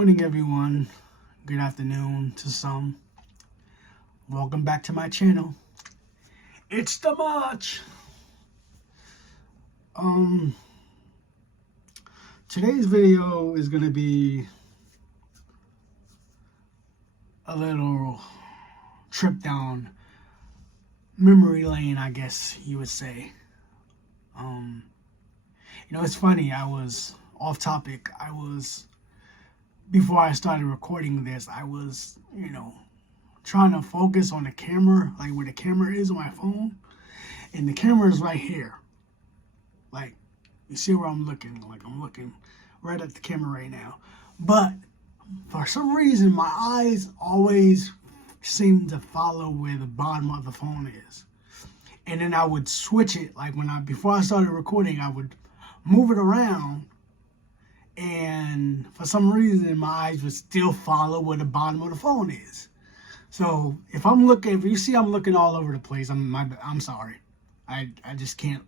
morning, everyone. Good afternoon to some. Welcome back to my channel. It's the March. Today's video is gonna be a little trip down memory lane, I guess you would say. It's funny. I was off topic. Before I started recording this, I was, trying to focus on the camera, like where the camera is on my phone. And the camera is right here. Like, you see where I'm looking? Like, I'm looking right at the camera right now. But for some reason, my eyes always seem to follow where the bottom of the phone is. And then I would switch it, like before I started recording, I would move it around. And for some reason, my eyes would still follow where the bottom of the phone is. So if you see I'm looking all over the place, I'm sorry. I just can't.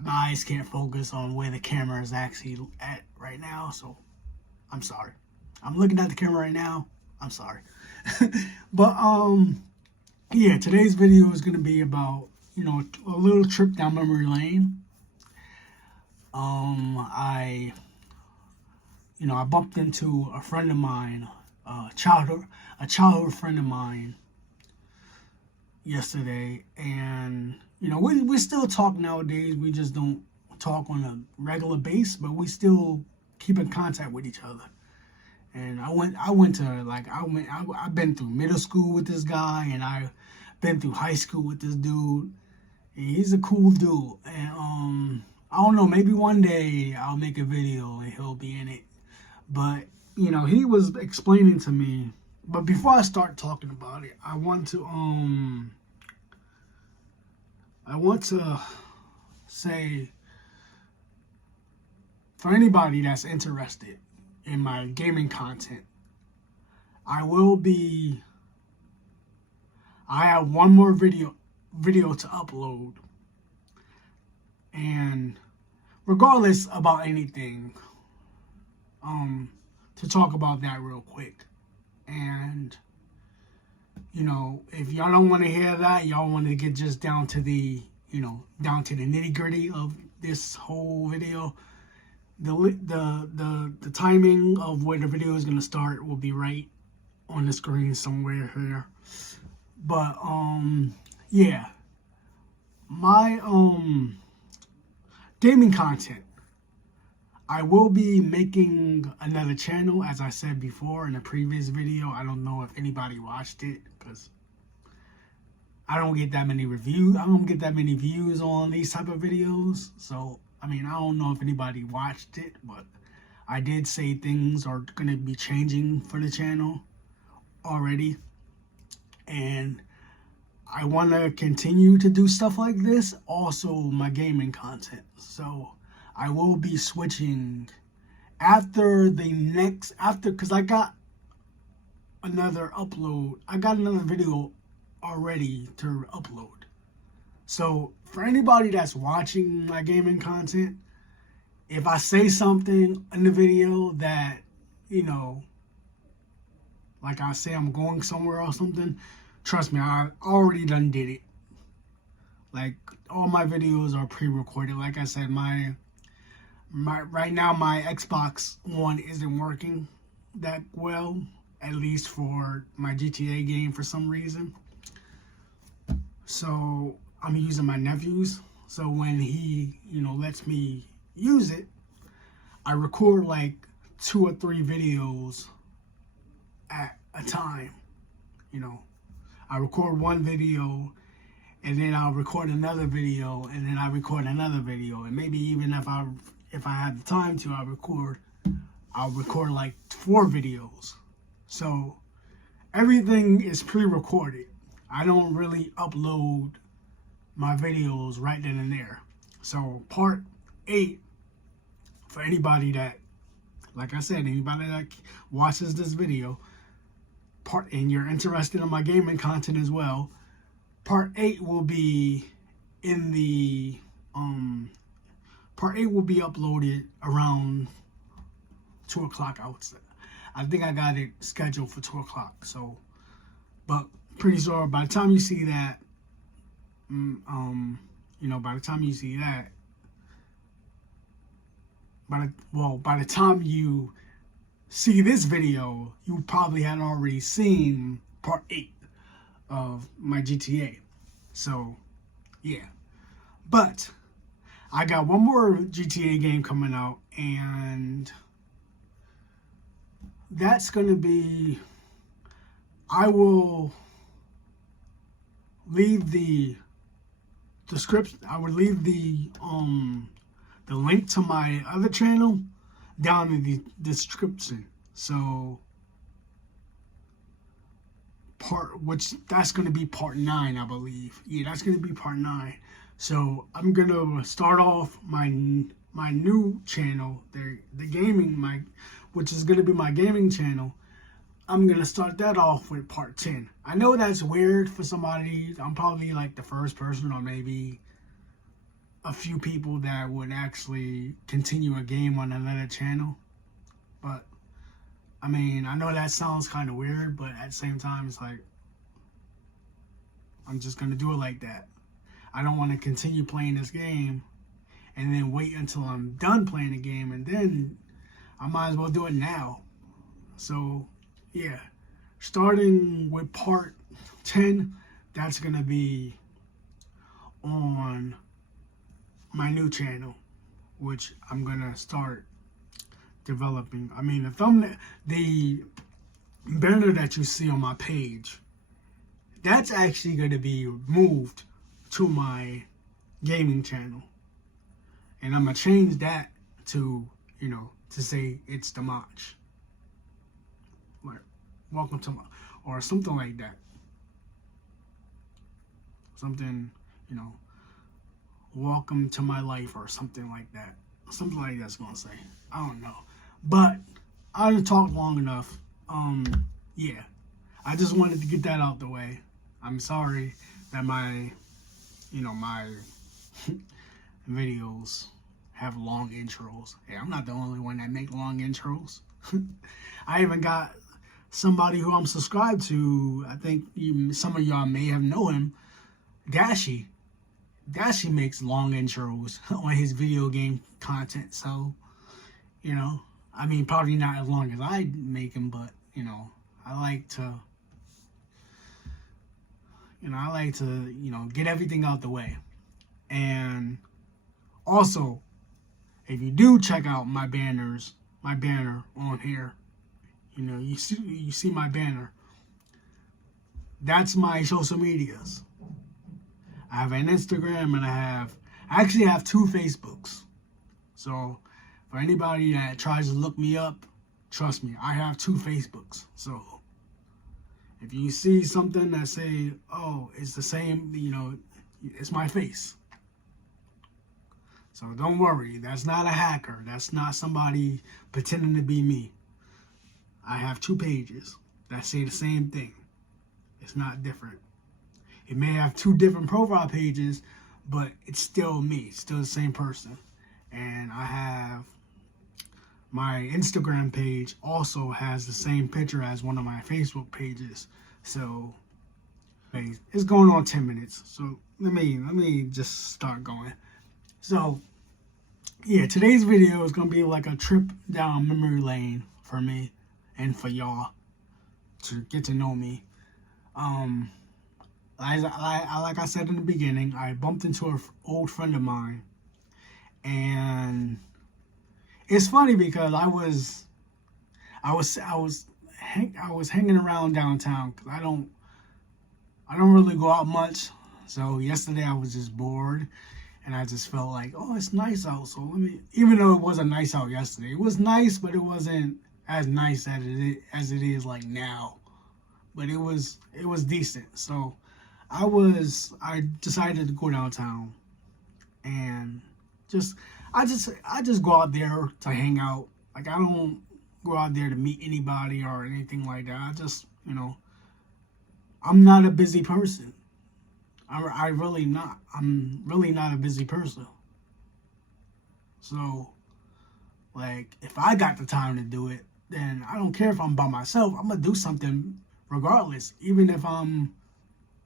My eyes can't focus on where the camera is actually at right now. So I'm sorry. I'm looking at the camera right now. I'm sorry. But yeah, today's video is gonna be about a little trip down memory lane. I bumped into a friend of mine, a childhood friend of mine yesterday, and we still talk nowadays. We just don't talk on a regular basis, but we still keep in contact with each other. And I've been through middle school with this guy, and I've been through high school with this dude. And he's a cool dude, and I don't know, maybe one day I'll make a video and he'll be in it. But, he was explaining to me. But before I start talking about it, I want to say, for anybody that's interested in my gaming content, I have one more video to upload. And regardless about anything, to talk about that real quick. And, if y'all don't want to hear that, y'all want to get just down to the nitty gritty of this whole video, the timing of where the video is going to start will be right on the screen somewhere here. But, yeah, my, gaming content. I will be making another channel, as I said before in a previous video. I don't know if anybody watched it, because I don't get that many reviews. I don't get that many views on these type of videos. So, I don't know if anybody watched it, but I did say things are going to be changing for the channel already. And I want to continue to do stuff like this, also my gaming content. So I will be switching because I got another video already to upload. So for anybody that's watching my gaming content, if I say something in the video that, like I say I'm going somewhere or something, trust me, I already done did it. Like, all my videos are pre-recorded. Like I said, right now my Xbox One isn't working that well, at least for my GTA game for some reason. So I'm using my nephew's. So when he, lets me use it, I record like 2 or 3 videos at a time. I record one video, and then I'll record another video, and then I record another video, and maybe even if I have the time to, I'll record like 4 videos. So everything is pre-recorded. I don't really upload my videos right then and there. So part 8, for anybody that, like I said, anybody that watches this video, and you're interested in my gaming content as well, part 8 will be uploaded around 2 o'clock, I would say. I think I got it scheduled for 2 o'clock. So, but pretty sure by the time you see that, by the time you see that, by the time you see this video, you probably had already seen part 8 of my GTA. So, yeah. But I got one more GTA game coming out, and that's going to be, I will leave the description, I will leave the link to my other channel down in the description. So that's going to be part 9, I believe. Yeah, that's going to be part 9. So I'm going to start off my new channel, the gaming, which is going to be my gaming channel. I'm going to start that off with part 10. I know that's weird for somebody. I'm probably like the first person, or maybe a few people, that would actually continue a game on another channel. But I mean, I know that sounds kind of weird, but at the same time, it's like, I'm just going to do it like that. I don't want to continue playing this game and then wait until I'm done playing the game, and then I might as well do it now. So, yeah. Starting with part 10, that's going to be on my new channel, which I'm going to start developing. I mean, the banner that you see on my page, that's actually going to be moved to my gaming channel, and I'm gonna change that to say it's the Mach, like welcome to my, or something like that, something, welcome to my life, or something like that, that's gonna say. I don't know, but I done talked long enough. Yeah, I just wanted to get that out the way. I'm sorry that my videos have long intros. Hey, I'm not the only one that make long intros. I even got somebody who I'm subscribed to. I think some of y'all may have known him, Dashi. Dashi makes long intros on his video game content. So, I mean, probably not as long as I make them, but, I like to, get everything out the way. And also, if you do check out my banner on here, you see my banner. That's my social medias. I have an Instagram, and I actually have 2 Facebooks. So for anybody that tries to look me up, trust me, I have 2 Facebooks. So if you see something that say, oh, it's the same, it's my face. So don't worry, that's not a hacker. That's not somebody pretending to be me. I have 2 pages that say the same thing. It's not different. It may have 2 different profile pages, but it's still me. It's still the same person. And I have my Instagram page also has the same picture as one of my Facebook pages. So it's going on 10 minutes. So let me just start going. So yeah, today's video is gonna be like a trip down memory lane for me and for y'all to get to know me. Like I said in the beginning, I bumped into an old friend of mine, and it's funny because I was hanging around downtown because I don't really go out much. So yesterday I was just bored, and I just felt like, oh, it's nice out. So even though it wasn't nice out yesterday, it was nice, but it wasn't as nice as it is like now. But it was decent. So I decided to go downtown, and I just go out there to hang out. Like, I don't go out there to meet anybody or anything like that. I just, I'm not a busy person. I'm really not a busy person. So, like, if I got the time to do it, then I don't care if I'm by myself. I'm gonna do something regardless, even if I'm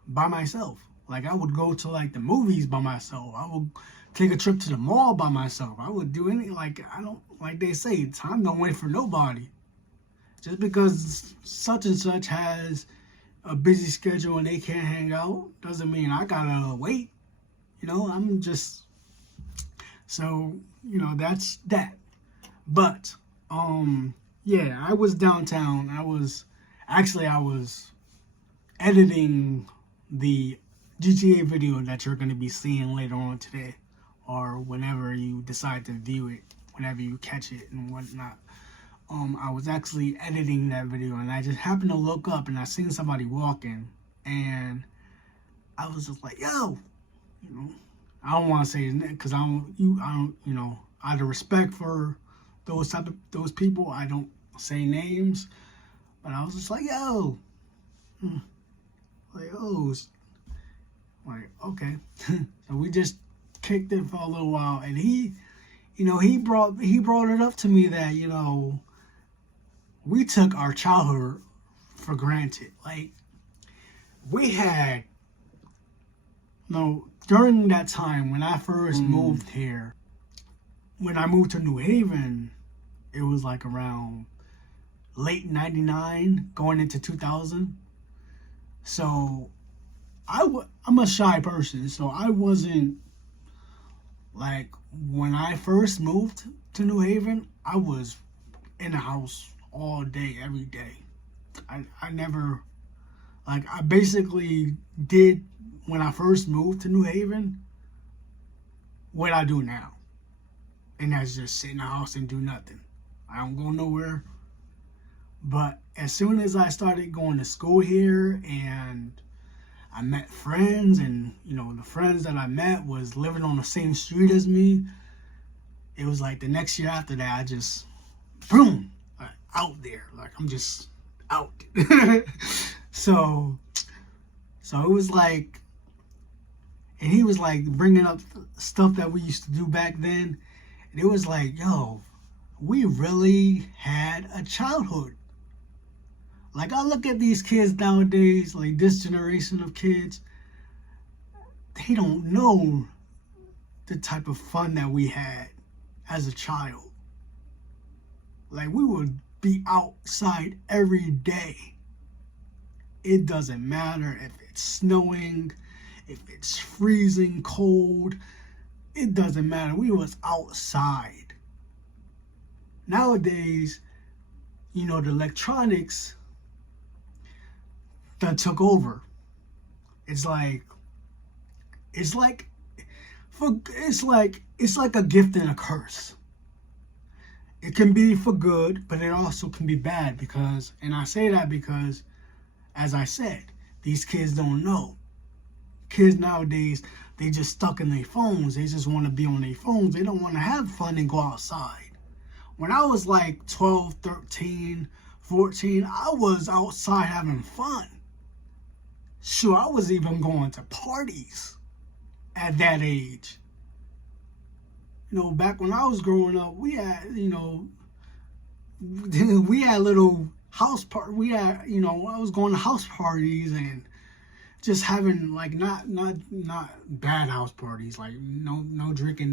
by myself. Like, I would go to like the movies by myself. I would take a trip to the mall by myself. I would do anything. Like, I don't, like they say, time don't wait for nobody. Just because such and such has a busy schedule and they can't hang out doesn't mean I gotta wait. You know, I'm just, so, you know, that's that. But yeah, I was downtown. I was editing the GTA video that you're going to be seeing later on today, or whenever you decide to view it, whenever you catch it and whatnot. I was actually editing that video, and I just happened to look up and I seen somebody walking, and I was just like, yo, you know, I don't want to say his name because I don't, you know, out of respect for those people, I don't say names. But I was just like, yo, like, oh, like, okay. So we just kicked it for a little while, and he, you know, he brought it up to me that, you know, we took our childhood for granted. Like, we had, you know, during that time when I first moved here, when I moved to New Haven, it was like around late 99 going into 2000. So I'm a shy person, so I wasn't, like, when I first moved to New Haven, I was in the house all day, every day. I never, like, I basically did, when I first moved to New Haven, what I do now. And that's just sit in the house and do nothing. I don't go nowhere. But as soon as I started going to school here and I met friends, and, you know, the friends that I met was living on the same street as me, it was like the next year after that, I just, boom, like, out there. Like, I'm just out. So it was like, and he was like bringing up stuff that we used to do back then. And it was like, yo, we really had a childhood. Like, I look at these kids nowadays, like this generation of kids, they don't know the type of fun that we had as a child. Like, we would be outside every day. It doesn't matter if it's snowing, if it's freezing cold, it doesn't matter. We was outside. Nowadays, you know, the electronics that took over. It's like a gift and a curse. It can be for good, but it also can be bad, because, and I say that because, as I said, these kids don't know. Kids nowadays, they just stuck in their phones. They just want to be on their phones. They don't want to have fun and go outside. When I was like 12, 13, 14, I was outside having fun. Sure, I was even going to parties at that age. You know, back when I was growing up, we had, you know, we had little house parties. We had, you know, I was going to house parties and just having, like, not bad house parties, like no drinking,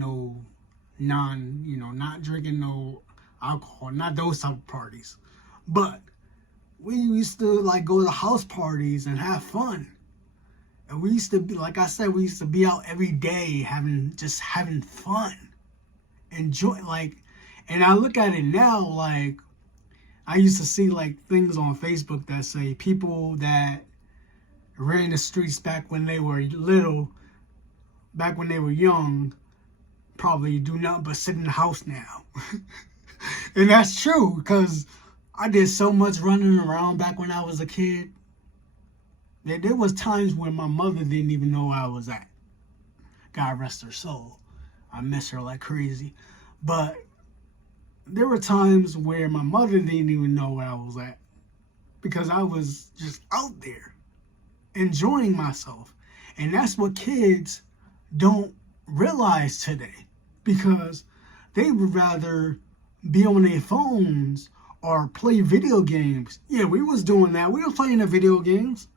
not drinking no alcohol, not those type of parties. But we used to, like, go to house parties and have fun. And we used to be, like I said, we used to be out every day having fun. Enjoy, like, and I look at it now, like, I used to see, like, things on Facebook that say people that ran the streets back when they were little, back when they were young, probably do nothing but sit in the house now. And that's true, because I did so much running around back when I was a kid. There was times when my mother didn't even know where I was at. God rest her soul. I miss her like crazy. But there were times where my mother didn't even know where I was at, because I was just out there enjoying myself. And that's what kids don't realize today, because they would rather be on their phones or play video games. Yeah, we was doing that. We were playing the video games,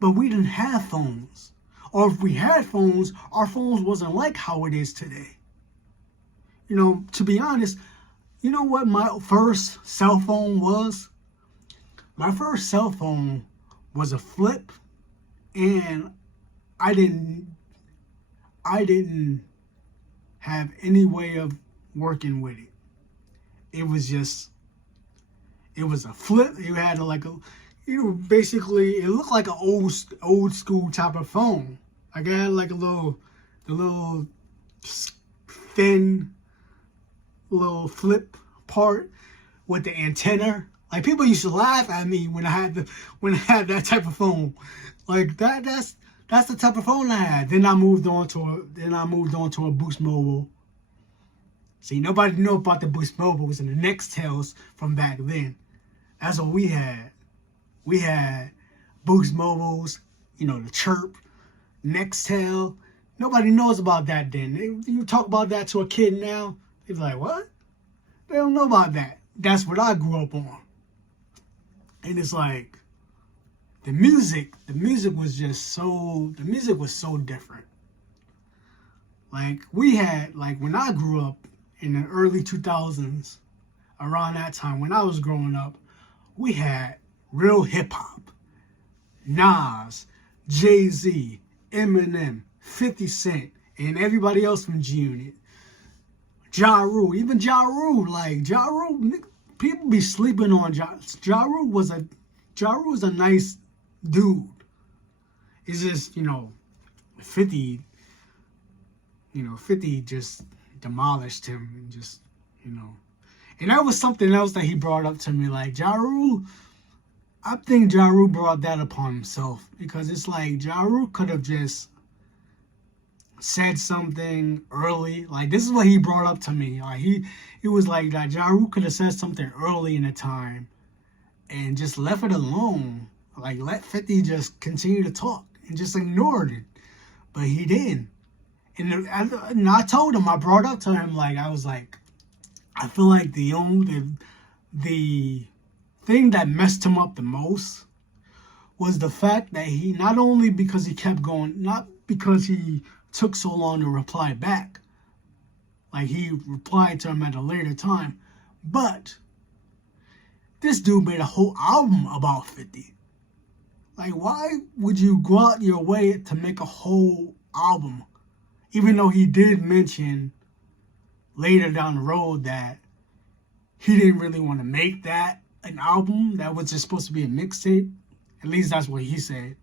but we didn't have phones. Or if we had phones, our phones wasn't like how it is today. You know, to be honest, you know what my first cell phone was? My first cell phone was a flip, and I didn't have any way of working with it. It was a flip. You had basically, it looked like an old school type of phone. Like I had like the little thin little flip part with the antenna. Like people used to laugh at me when I had that type of phone. Like that's the type of phone I had. Then I moved on to a Boost Mobile. See, nobody knew about the Boost Mobiles and the Nextels from back then. That's what we had. We had Boost Mobiles, you know, the Chirp, Nextel. Nobody knows about that then. You talk about that to a kid now, they're like, what? They don't know about that. That's what I grew up on. And it's like, the music was so different. Like when I grew up in the early 2000s, around that time when I was growing up, we had real hip hop. Nas, Jay-Z, Eminem, 50 Cent, and everybody else from G-Unit. Ja Rule, even Ja Rule, people be sleeping on Ja. Ja Rule was a nice dude. It's just, 50 just demolished him and just, And that was something else that he brought up to me. Like, Ja Rule, I think Ja Rule brought that upon himself. Because it's like, Ja Rule could have just said something early. Like, this is what he brought up to me. Like, it was like that Ja Rule could have said something early in the time and just left it alone. Like, let 50 just continue to talk and just ignored it. But he didn't. And I told him, I brought up to him, like, I was like, I feel like the thing that messed him up the most was the fact that he, not only because he kept going, not because he took so long to reply back, like he replied to him at a later time, but this dude made a whole album about 50. Like, why would you go out your way to make a whole album? Even though he did mention later down the road that he didn't really want to make that an album, that was just supposed to be a mixtape. At least that's what he said.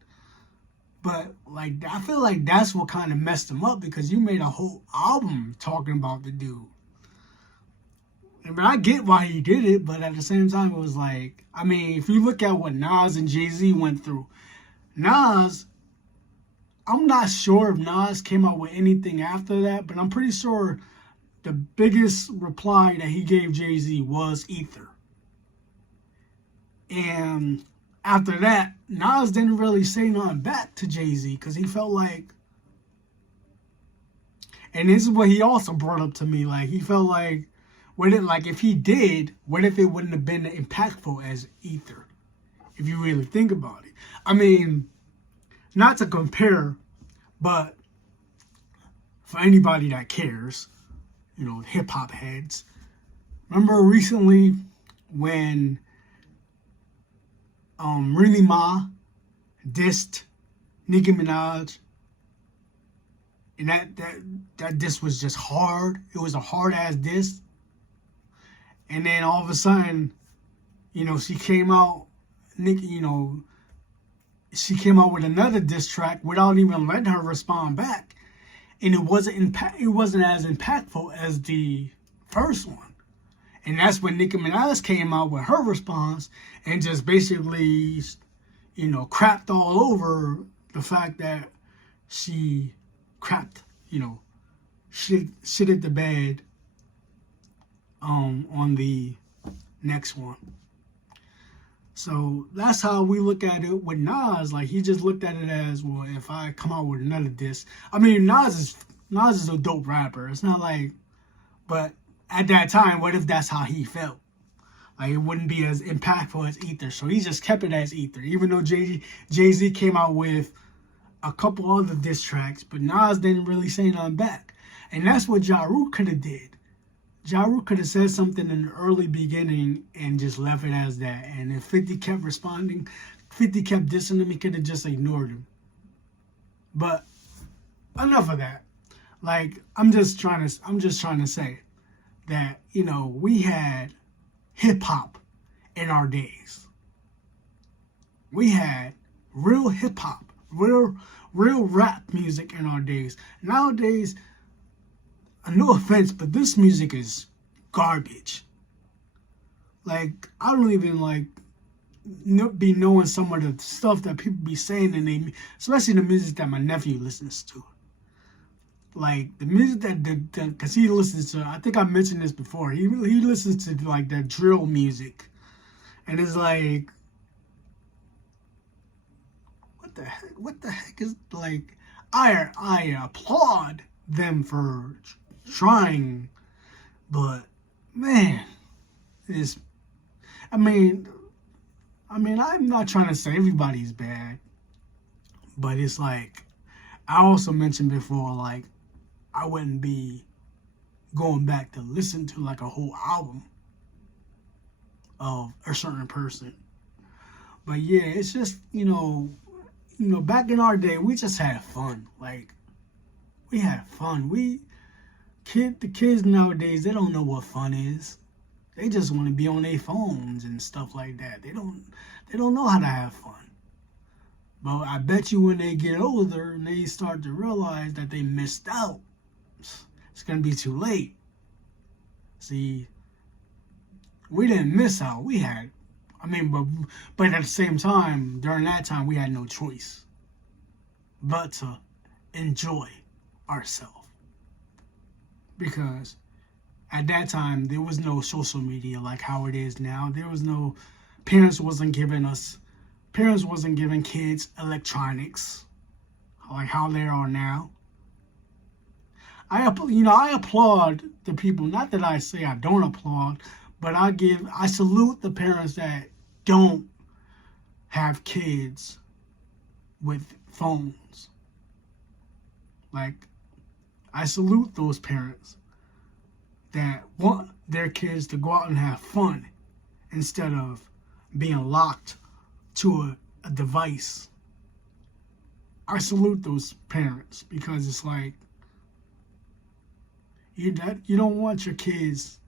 But like, I feel like that's what kind of messed him up, because you made a whole album talking about the dude. But I get why he did it, but at the same time, it was like, I mean, if you look at what Nas and Jay-Z went through, Nas, I'm not sure if Nas came out with anything after that, but I'm pretty sure the biggest reply that he gave Jay-Z was Ether. And after that, Nas didn't really say nothing back to Jay-Z, because he felt like, and this is what he also brought up to me, like, he felt like, if he did, what if it wouldn't have been impactful as Ether? If you really think about it. I mean, not to compare, but for anybody that cares, hip hop heads. Remember recently when Remy Ma dissed Nicki Minaj, and that diss was just hard. It was a hard ass diss. And then all of a sudden, she came out, she came out with another diss track without even letting her respond back. And it wasn't as impactful as the first one. And that's when Nicki Minaj came out with her response and just basically, crapped all over the fact that she crapped, shit at the bed on the next one. So that's how we look at it with Nas. Like, he just looked at it as, well, if I come out with another diss. I mean, Nas is a dope rapper. It's not like, but at that time, what if that's how he felt? Like it wouldn't be as impactful as Ether. So he just kept it as Ether, even though Jay-Z came out with a couple other diss tracks, but Nas didn't really say nothing back. And that's what Ja Rule could have did. Ja Rule could have said something in the early beginning and just left it as that. And if 50 kept responding, 50 kept dissing him, he could have just ignored him. But enough of that. Like, I'm just trying to say that, you know, we had hip hop in our days. We had real hip hop, real rap music in our days. Nowadays, no offense, but this music is garbage. Like, I don't even be knowing some of the stuff that people be saying, and especially the music that my nephew listens to. Like the music because he listens to, I think I mentioned this before. He listens to like that drill music, and it's like, what the heck is like? I applaud them for trying, but man, I mean, I'm not trying to say everybody's bad, but it's like I also mentioned before, like I wouldn't be going back to listen to like a whole album of a certain person. But yeah, it's just, back in our day, we just had fun. Like we had fun. The kids nowadays, they don't know what fun is. They just want to be on their phones and stuff like that. They don't know how to have fun. But I bet you when they get older and they start to realize that they missed out, it's going to be too late. See, we didn't miss out. But at the same time, during that time, we had no choice but to enjoy ourselves. Because at that time, there was no social media like how it is now. There was no, parents wasn't giving kids electronics like how they are now. I applaud the people. Not that I say I don't applaud, but I salute the parents that don't have kids with phones. Like, I salute those parents that want their kids to go out and have fun instead of being locked to a device. I salute those parents because it's like, you don't want your kids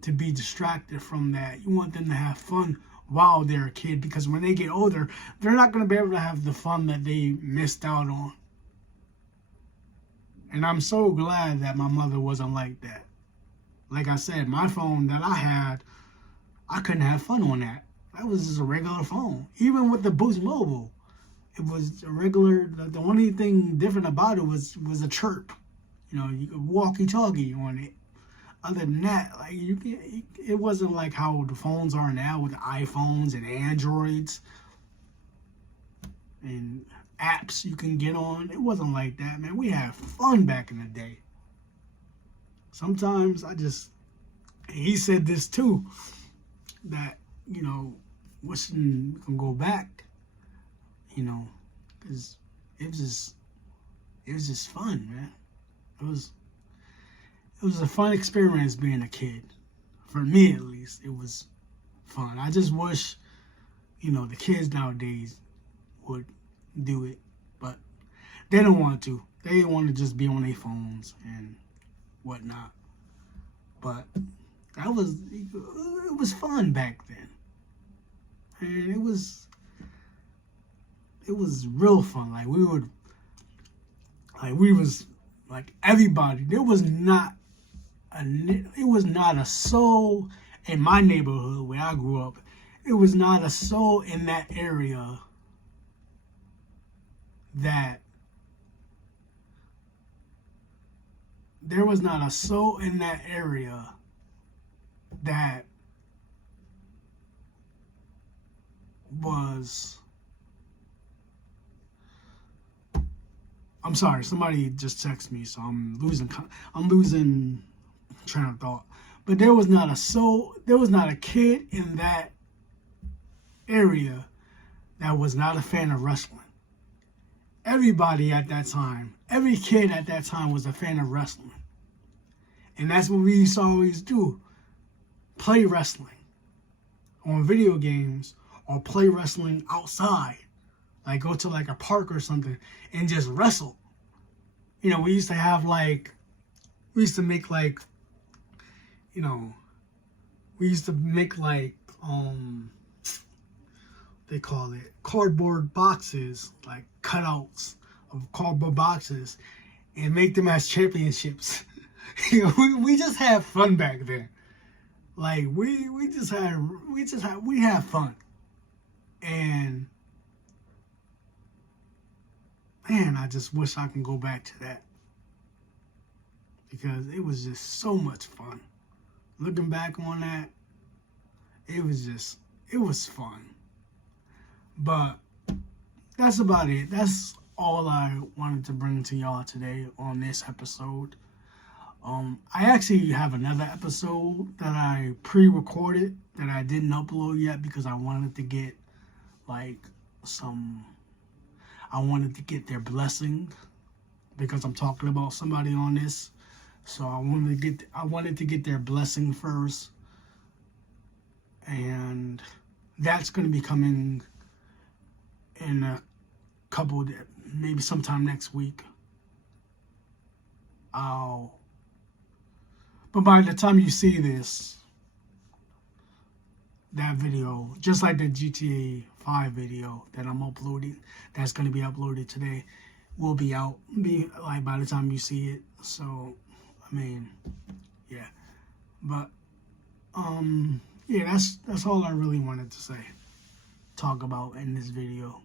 to be distracted from that. You want them to have fun while they're a kid, because when they get older, they're not going to be able to have the fun that they missed out on. And I'm so glad that my mother wasn't like that. Like I said, my phone that I had, I couldn't have fun on that. That was just a regular phone. Even with the Boost Mobile, it was a regular. The only thing different about it was a chirp. You could walkie-talkie on it. Other than that, like it wasn't like how the phones are now with iPhones and Androids and apps you can get on. It wasn't like that, man. We had fun back in the day. Sometimes he said this too, that, wishing we can go back, because it was just fun, man. It was a fun experience being a kid. For me, at least, it was fun. I just wish, the kids nowadays would do it, but they don't want to. They want to just be on their phones and whatnot. But it was fun back then, and it was real fun. Like everybody. It was not a soul in my neighborhood where I grew up. It was not a soul in that area that there was not a soul in that area that was. I'm sorry, somebody just texted me, so I'm losing train of thought. But there was not a kid in that area that was not a fan of wrestling. Everybody at that time, every kid at that time was a fan of wrestling. And that's what we used to always do. Play wrestling on video games or play wrestling outside. Like go to like a park or something and just wrestle. You know, we used to make like, you know, we used to make like, they call it cardboard boxes, like cutouts of cardboard boxes, and make them as championships. You know, we just had fun back then. Like we had fun. And man, I just wish I can go back to that, because it was just so much fun. Looking back on that, it was fun. But that's about it. That's all I wanted to bring to y'all today on this episode. I actually have another episode that I pre-recorded that I didn't upload yet because I wanted to get like I wanted to get their blessing, because I'm talking about somebody on this. So I wanted to get their blessing first. And that's going to be coming in a couple of days, maybe sometime next week. But by the time you see this, that video, just like the GTA 5 video that I'm uploading, that's going to be uploaded today, will be out like by the time you see it. So, I mean, yeah. But, yeah, that's all I really wanted to say, talk about in this video.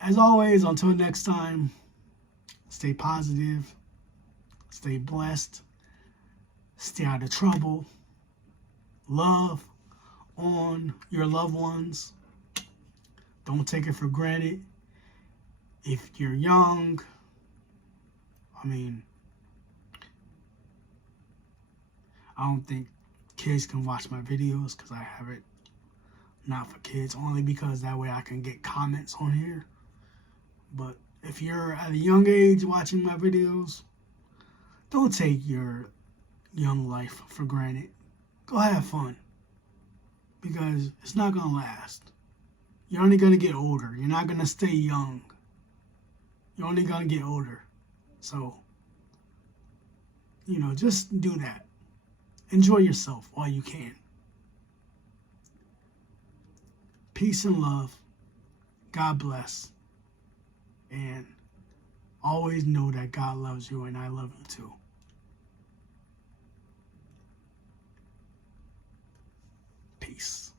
As always, until next time, stay positive, stay blessed, stay out of trouble, love on your loved ones. Don't take it for granted. If you're young, I mean, I don't think kids can watch my videos because I have it not for kids, only because that way I can get comments on here. But if you're at a young age watching my videos, don't take your young life for granted. Go have fun, because it's not going to last. You're only going to get older. You're not going to stay young. You're only going to get older. So, you know, just do that. Enjoy yourself while you can. Peace and love. God bless. And always know that God loves you and I love you too. Peace.